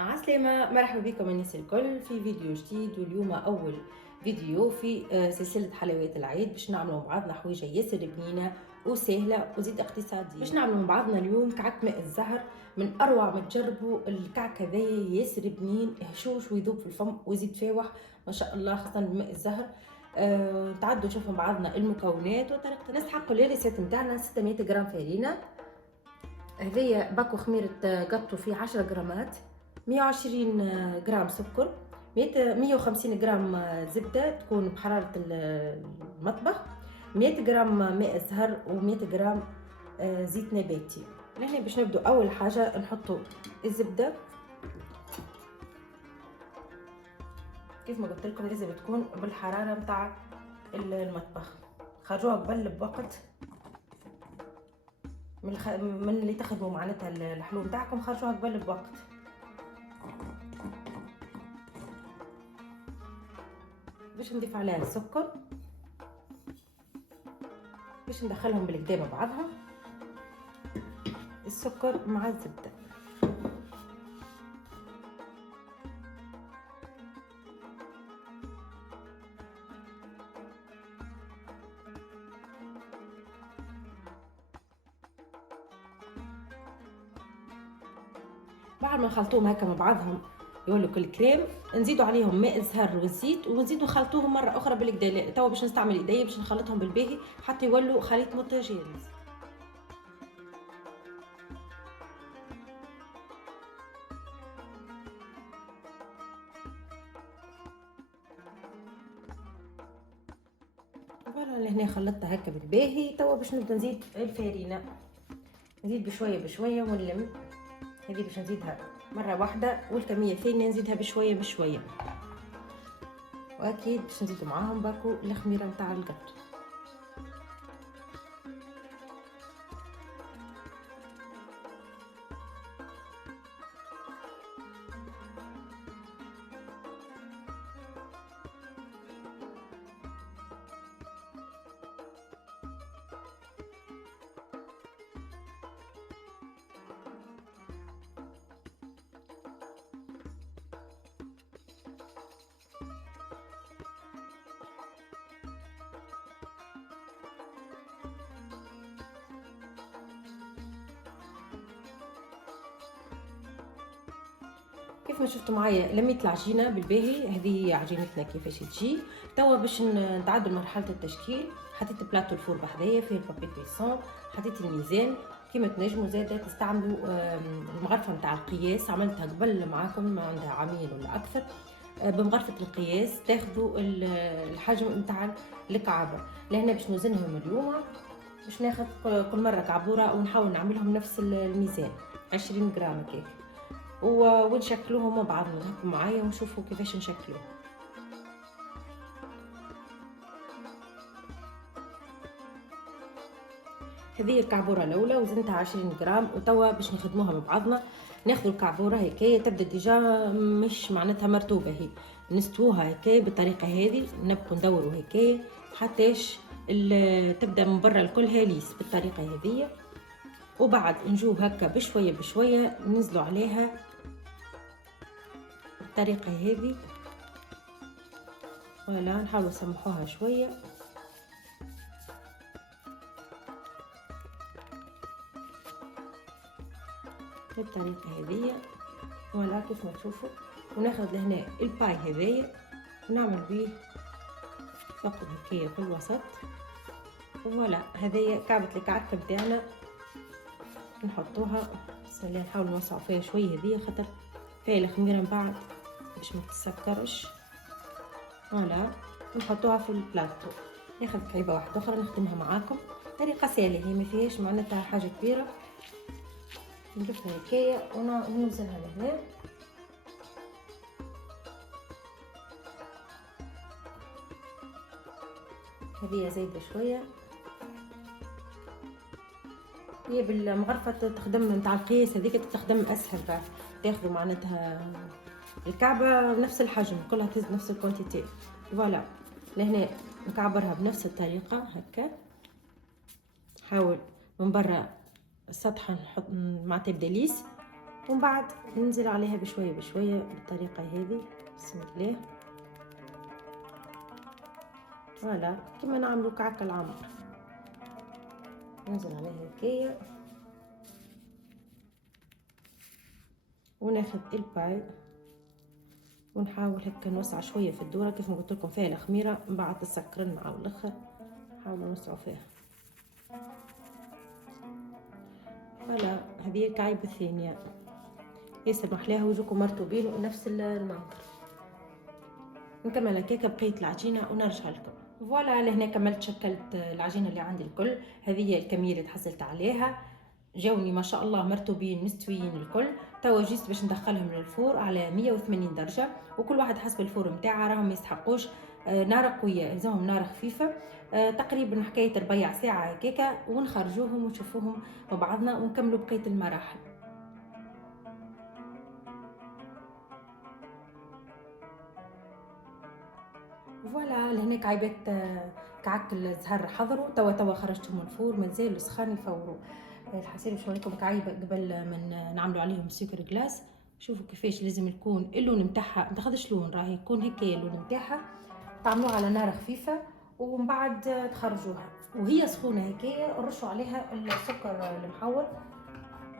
عسلامة، مرحبا بكم الناس الكل في فيديو جديد. واليوم أول فيديو في سلسلة حلويات العيد باش نعملوا مع بعضنا حويجة ياسر بنينة وسهلة وزيد اقتصادية. باش نعملوا مع بعضنا اليوم كعك ماء الزهر، من أروع ما تجربوا الكعك هذايا، ياسر بنين هشوش ويذوب في الفم ويزيد فاوح ما شاء الله، خاصة بماء الزهر. تعدوا نشوفوا مع بعضنا المكونات وطريقة. نستحقوا الريسيت نتاعنا 600 غرام فارينة، هذايا باكو خميرة قطو فيه 10 جرامات، 120 جرام سكر، 150 جرام زبدة تكون بحرارة المطبخ، 100 جرام ماء زهر، و100 جرام زيت نباتي. هنا باش نبدو أول حاجة نحطو الزبدة، كيف ما قلت لكم لازم تكون بالحرارة متاع المطبخ. خرجوها قبل بوقت من اللي تخدموا معناتها الحلو نتاعكم، خرجوها قبل بوقت. باش نضيف عليها السكر، باش ندخلهم بالكدا مع بعضهم، السكر مع الزبده. بعد ما نخلطوهم هكا مع بعضهم يولوا كل كريم، نزيدوا عليهم ماء الزهر والزيت ونزيدوا نخلطوهم مره اخرى بالكدا. توا باش نستعمل ايديا باش نخلطهم بالباهي حتى يولوا خليط متجانس. فوالا لهنا خلطتها هكا بالباهي. توا باش نبدا نزيد الفارينه، نزيد بشويه بشويه ونلم. هذه باش نزيدها مره واحده، والكميه الثانيه نزيدها بشويه بشويه. واكيد باش نزيدو معاهم باكو الخميره نتاع القط. كيف ما شفتوا معايا لميت العجينه بالباهي. هذه عجينتنا كيفاش تجي. توا باش نتعدوا لمرحله التشكيل. حطيت بلاطو الفور بحذايا فيه البابي كويسون، حطيت الميزان. كيما تنجموا زاده تستعملوا المغرفه نتاع القياس، عملتها قبل معاكم عندها عامين ولا اكثر. بمغرفه القياس تاخذوا الحجم نتاع الكعبه. لهنا باش نوزنهم اليوم، باش ناخذ كل مره كعبوره ونحاول نعملهم نفس الميزان 20 جرام كيك، ونشكلوهم مع بعض. نهبوا معايا ونشوفوا كيفاش نشكلوه. هذه الكعبوره الاولى وزنتها 20 جرام، وتوا باش نخدموها مع بعضنا. ناخذوا الكعبوره هكايا تبدا ديجا مش معناتها مرتوبه، هي نستووها هكايا بالطريقه هذه. نبقوا ندوروا هكايا حتىش تبدا من برا الكل هاليس بالطريقه هذه. وبعد نجوب هكا بشويه بشويه ننزلوا عليها بالطريقه هذه. ولا نحاولوا نسمحوها شويه. بالطريقه هذه ولا كيف ما تشوفوا. وناخذ لهنا الباي هذايا ونعمل بيه ثقب هكايا في الوسط. ولا هذايا كعبة الكعك بتاعنا نحطوها. بسم الله، نحاول نوسعوا فيها شويه هذه خاطر فيها الخميره من بعد باش ما تسكرش. ولا نحطوها في البلاطو. ناخذ كعيبه واحده اخرى نخدمها معاكم. طريقه سهله هي، ما فيهاش معناتها حاجه كبيره. نلفها هكايا ونوزنها لهنا. هذه زايده شويه. هي بالمغرفه تخدم نتاع القياس هذيك تخدم اسهل، تاخذوا معناتها الكعبه نفس الحجم كلها تهز نفس الكوانتيتي. فوالا لهنا نكعبرها بنفس الطريقه هكا. حاول من برا السطح نحط معناتها يبدا ليس، ومن بعد ننزل عليها بشويه بشويه بالطريقه هذه. بسم الله. فوالا كيما نعملو كعك العمر، ننزل عليها هكايا وناخذ الباي ونحاول هكا نوسع شويه في الدوره كيف ما قلت لكم فيها الخميره، من بعد تسكرن على الاخر، نحاولوا نوسعوا فيها. فوالا هذه الكعيبه الثانيه ياسر محلاها ويجوكم مرطوبين ونفس المنظر. نكمل هكاكا بقيه العجينه ونرجع لكم. فوالا لهنا كملت شكلت العجينه اللي عندي الكل. هذه الكميه اللي تحصلت عليها، جاوني ما شاء الله مرطوبين مستويين الكل. توا جيت باش ندخلهم للفور على 180 درجه، وكل واحد حسب الفور نتاعها، راهم ما يستحقوش نار قويه، يلزمهم نار خفيفه. تقريبا حكايه ربيع ساعه هكاكا، ونخرجوهم ونشوفوهم مع بعضنا ونكملوا بقيه المراحل. فوالا لهناك عيبات كعك الزهر حضروا، توا خرجتهم من الفور، مازالوا سخان يفوروا. الحسيب باش نوريكم كعيبه قبل ما نعملوا عليهم سكر جلاس. شوفوا كيفاش لازم يكون اللون نتاعها، ما تاخذش لون، راهي يكون هكايا اللون نتاعها. تعملوها على نار خفيفه ومن بعد تخرجوها وهي سخونه هكايا، نرشوا عليها السكر المحور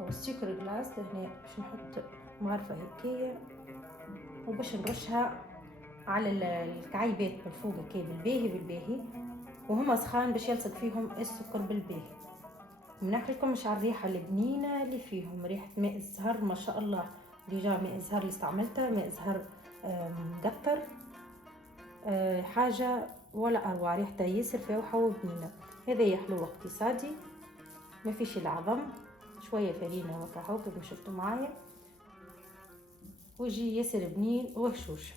او السكر جلاس. هنا باش نحط معرفه هكايا وباش نرشها على الكعيبات من فوق هكايا بالباهي وهما سخان باش يلصق فيهم السكر بالباهي. ونحكي لكم مش على الريحه البنينه اللي فيهم، ريحه ماء الزهر ما شاء الله. ديجا ماء الزهر اللي استعملته ماء زهر مقطر، حاجه ولا اروع، ريحته ياسر فاوحه وبنينه. هذا يحلو اقتصادي ما فيش العظم، شويه فرينه وكهو كيف ما شفتوا معايا، ويجي ياسر بنين وهشوش.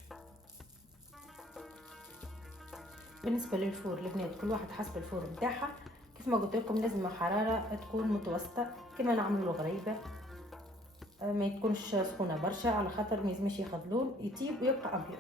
بالنسبه للفور البنات كل واحد حسب الفور نتاعها، كيف ما قلت لكم لازم الحراره تكون متوسطه كما نعملوا الغريبه، ما تكونش سخونه برشا على خاطر ما يلزمش ياخذ لون يطيب ويبقى ابيض.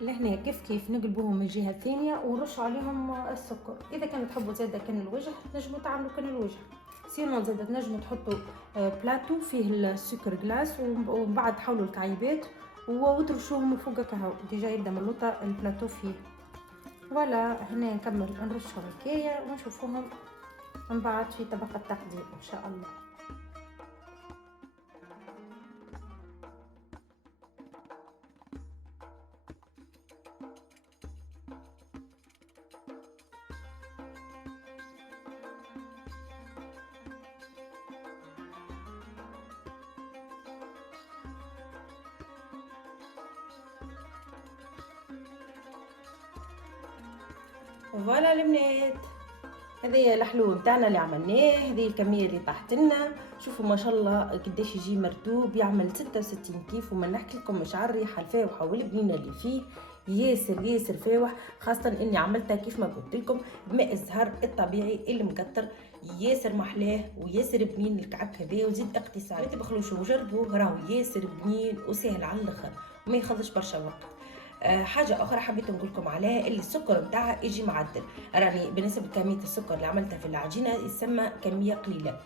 لهنا كيف نقلبوهم من الجهه الثانيه ونرش عليهم السكر. اذا كان تحبوا زاده كان الوجه تنجموا تعملوا كان الوجه، سينو زاده تنجموا تحطوا بلاتو فيه السكر جلاس ومن بعد تحولوا الكعيبات وترشوهم فوق كهو. ديجا يبدا من اللوطه البلاتو فيه. فوالا هنا نكمل نرشهم هكايا ونشوفوهم من بعد في طبق التقديم ان شاء الله. فوالا البنات هذه الحلو نتاعنا اللي عملناه، هذه الكميه اللي طاحت لنا. شوفوا ما شاء الله قداش يجي مرتوب، يعمل 66 كيف. وما نحكي لكم مش على الريحه الفاوحه والبنينه اللي فيه، ياسر فاوح، خاصه اني عملتها كيف ما قلت لكم بماء الزهر الطبيعي اللي مقطر، ياسر محلاه وياسر بنين الكعك هذا وزيد اقتصادي. ما تبخلوش وجربوه، راهو ياسر بنين وسهل على الاخر وما ياخذش برشا وقت. حاجه اخرى حبيت نقول لكم عليها، اللي السكر بتاعها يجي معدل. راني بالنسبه لكميه السكر اللي عملتها في العجينه يسمى كميه قليله،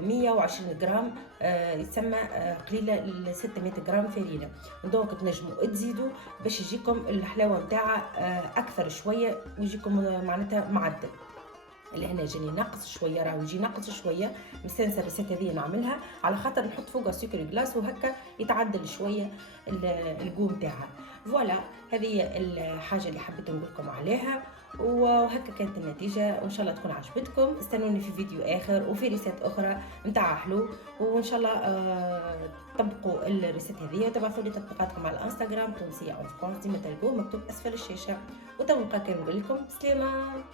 120 جرام يسمى قليله ل 600 جرام فرينه. دونك تنجموا تزيدوا باش يجيكم الحلاوه بتاعها اكثر شويه ويجيكم معناتها معدل. اللي هنا جاني ناقص شويه، راهو يجي ناقص شويه، مستانسه الريسيت هذه نعملها على خاطر نحط فوقها سكر جلاس وهكا يتعدل شويه الجو نتاعها. فوالا هذه الحاجه اللي حبيت نقول لكم عليها. وهكا كانت النتيجه، وان شاء الله تكون عجبتكم. استنوني في فيديو اخر وفي ريسات اخرى نتاع حلو، وان شاء الله طبقوا الريسات هذه وتبعثوا لي تطبيقاتكم على الانستغرام تونسيه اون فرانس، ديما تلقوه مكتوب اسفل الشاشه. وتبقى كان نقول لكم سلامه.